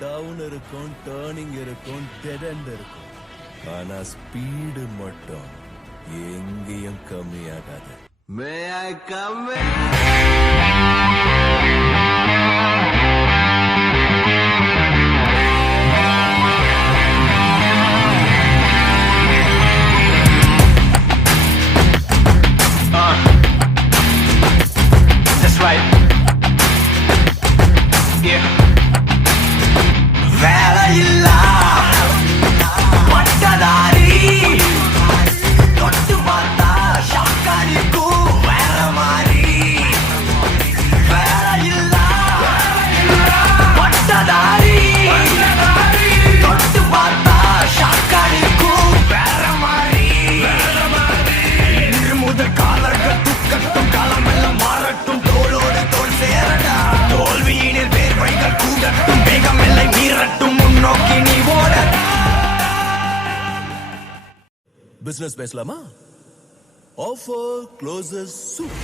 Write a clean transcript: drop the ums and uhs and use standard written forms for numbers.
Down இருக்கும், turning இருக்கும், dead end இருக்கும். ஆனா ஸ்பீடு மட்டும் எங்கேயும் கம்மியாகாது. May I come That's right. Yeah. வேலையில்லா பட்டதாரி தொட்டு பார்த்தா ஷாக்கடிக்கும் வேற மாதிரி. வேலையில்லா பட்டதாரி தொட்டு பார்த்தா ஷாக்கடிக்கும் வேற மாதிரி. இன்று முதல் காலர்கள் துக்கட்டும், காலமெல்லாம் மாறட்டும், தோளோடு தோல் சேரடா. தோல்வியினில் வேர்வைகள் கூடட்டும், வேகம் எல்லை மீறட்டும், முன்னோக்கி நீ ஓடடா. பிசினஸ் பேசலாமா? ஆஃபர் க்ளோசஸ் சூன்.